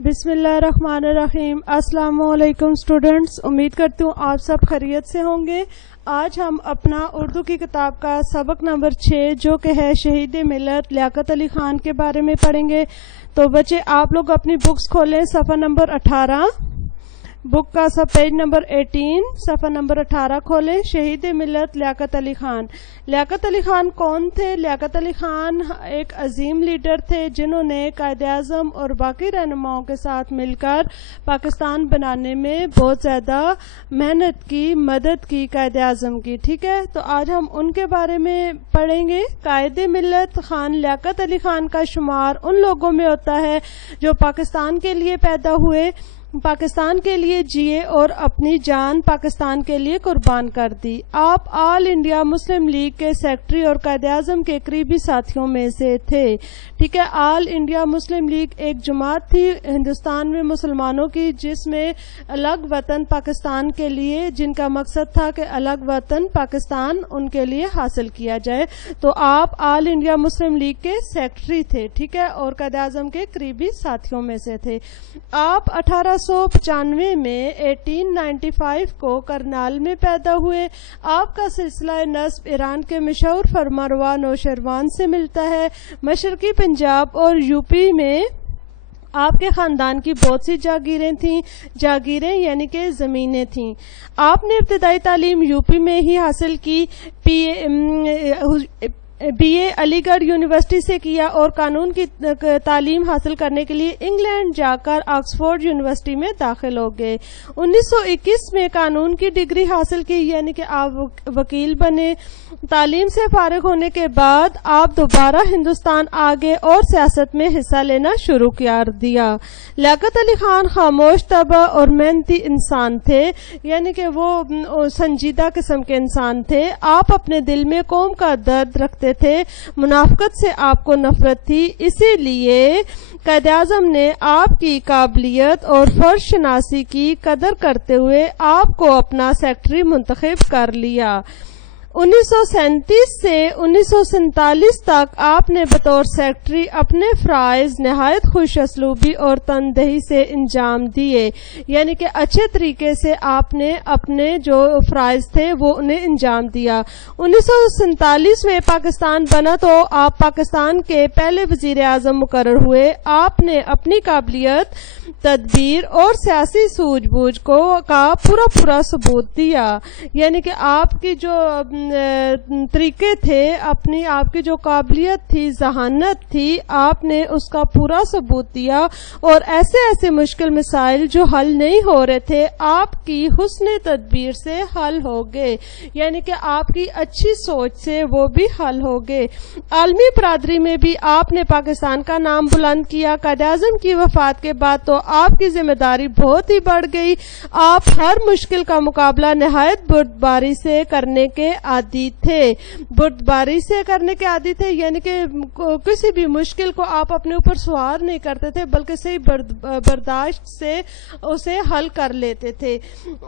بسم اللہ الرحمن الرحیم۔ السلام علیکم اسٹوڈنٹس، امید کرتی ہوں آپ سب خیریت سے ہوں گے۔ آج ہم اپنا اردو کی کتاب کا سبق نمبر 6 جو کہ ہے شہید ملت لیاقت علی خان کے بارے میں پڑھیں گے۔ تو بچے آپ لوگ اپنی بکس کھولیں، صفحہ نمبر 18، بک کا سب پیج نمبر 18، صفحہ نمبر 18 کھولیں۔ شہید ملت لیاقت علی خان۔ لیاقت علی خان کون تھے؟ لیاقت علی خان ایک عظیم لیڈر تھے جنہوں نے قائد اعظم اور باقی رہنماؤں کے ساتھ مل کر پاکستان بنانے میں بہت زیادہ محنت کی، مدد کی قائد اعظم کی۔ ٹھیک ہے، تو آج ہم ان کے بارے میں پڑھیں گے۔ قائد ملت خان لیاقت علی خان کا شمار ان لوگوں میں ہوتا ہے جو پاکستان کے لیے پیدا ہوئے، پاکستان کے لیے جیے اور اپنی جان پاکستان کے لیے قربان کر دی۔ آپ آل انڈیا مسلم لیگ کے سیکرٹری اور قائد اعظم کے قریبی ساتھیوں میں سے تھے۔ ٹھیک ہے، آل انڈیا مسلم لیگ ایک جماعت تھی ہندوستان میں مسلمانوں کی جس میں الگ وطن پاکستان کے لیے، جن کا مقصد تھا کہ الگ وطن پاکستان ان کے لیے حاصل کیا جائے۔ تو آپ آل انڈیا مسلم لیگ کے سیکرٹری تھے، ٹھیک ہے، اور قائد اعظم کے قریبی ساتھیوں میں سے تھے۔ آپ 1895 میں 1895 کو کرنال میں پیدا ہوئے۔ آپ کا سلسلہ نسب ایران کے مشہور فرمانروا نوشیروان سے ملتا ہے۔ مشرقی پنجاب اور یو پی میں آپ کے خاندان کی بہت سی جاگیریں تھیں، جاگیریں یعنی کہ زمینیں تھیں۔ آپ نے ابتدائی تعلیم یو پی میں ہی حاصل کی، بی اے علی گڑھ یونیورسٹی سے کیا اور قانون کی تعلیم حاصل کرنے کے لیے انگلینڈ جا کر آکسفورڈ یونیورسٹی میں داخل ہو گئے۔ 1921 میں قانون کی ڈگری حاصل کی، یعنی کہ آپ وکیل بنے۔ تعلیم سے فارغ ہونے کے بعد آپ دوبارہ ہندوستان آ گئے اور سیاست میں حصہ لینا شروع کر دیا۔ لیاقت علی خان خاموش طبع اور محنتی انسان تھے، یعنی کہ وہ سنجیدہ قسم کے انسان تھے۔ آپ اپنے دل میں قوم کا درد رکھتے تھے، منافقت سے آپ کو نفرت تھی، اسی لیے قائد اعظم نے آپ کی قابلیت اور فرض شناسی کی قدر کرتے ہوئے آپ کو اپنا سیکرٹری منتخب کر لیا۔ 1937 سے 1947 تک آپ نے بطور سیکرٹری اپنے فرائض نہایت خوش اسلوبی اور تندہی سے انجام دیے، یعنی کہ اچھے طریقے سے آپ نے اپنے جو فرائض تھے وہ انہیں انجام دیا۔ 1947 میں پاکستان بنا تو آپ پاکستان کے پہلے وزیر اعظم مقرر ہوئے۔ آپ نے اپنی قابلیت، تدبیر اور سیاسی سوجھ بوجھ کا پورا ثبوت دیا، یعنی کہ آپ کی جو طریقے تھے، آپ کی جو قابلیت تھی، ذہانت تھی، آپ نے اس کا پورا ثبوت دیا اور ایسے مشکل مسائل جو حل نہیں ہو رہے تھے آپ کی حسن تدبیر سے حل ہو گئے، یعنی کہ آپ کی اچھی سوچ سے وہ بھی حل ہو گئے۔ عالمی برادری میں بھی آپ نے پاکستان کا نام بلند کیا۔ قائد اعظم کی وفات کے بعد تو آپ کی ذمہ داری بہت ہی بڑھ گئی۔ آپ ہر مشکل کا مقابلہ نہایت بردباری سے کرنے کے عادی تھے، یعنی کہ کسی بھی مشکل کو آپ اپنے اوپر سوار نہیں کرتے تھے بلکہ صحیح برداشت سے اسے حل کر لیتے تھے۔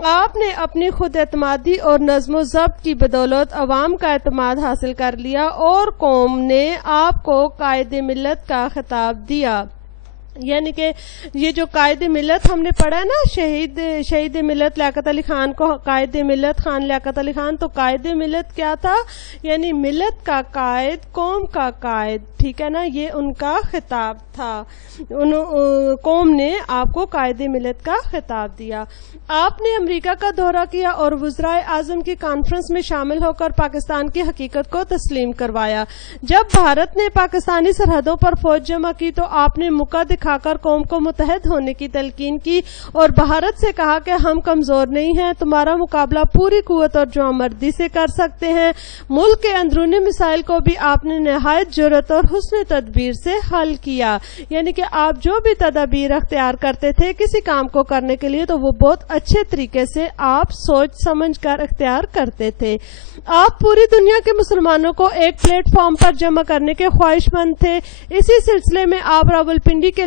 آپ نے اپنی خود اعتمادی اور نظم و ضبط کی بدولت عوام کا اعتماد حاصل کر لیا اور قوم نے آپ کو قائد ملت کا خطاب دیا، یعنی کہ یہ جو قائد ملت ہم نے پڑھا ہے نا، شہید ملت لیاقت علی خان کو قائد ملت خان لیاقت علی خان، تو قائد ملت کیا تھا؟ یعنی ملت کا قائد، قوم کا قائد، ٹھیک ہے نا، یہ ان کا خطاب تھا۔ قوم نے آپ کو قائد ملت کا خطاب دیا۔ آپ نے امریکہ کا دورہ کیا اور وزرائے اعظم کی کانفرنس میں شامل ہو کر پاکستان کی حقیقت کو تسلیم کروایا۔ جب بھارت نے پاکستانی سرحدوں پر فوج جمع کی تو آپ نے موقع دکھا کر قوم کو متحد ہونے کی تلقین کی اور بھارت سے کہا کہ ہم کمزور نہیں ہیں، تمہارا مقابلہ پوری قوت اور جوامردی سے کر سکتے ہیں۔ ملک کے اندرونی مسائل کو بھی آپ نے نہایت جرأت اور حسن تدبیر سے حل کیا، یعنی کہ آپ جو بھی تدابیر اختیار کرتے تھے کسی کام کو کرنے کے لیے تو وہ بہت اچھے طریقے سے آپ سوچ سمجھ کر اختیار کرتے تھے۔ آپ پوری دنیا کے مسلمانوں کو ایک پلیٹ فارم پر جمع کرنے کے خواہش مند تھے۔ اسی سلسلے میں آپ راولپنڈی کے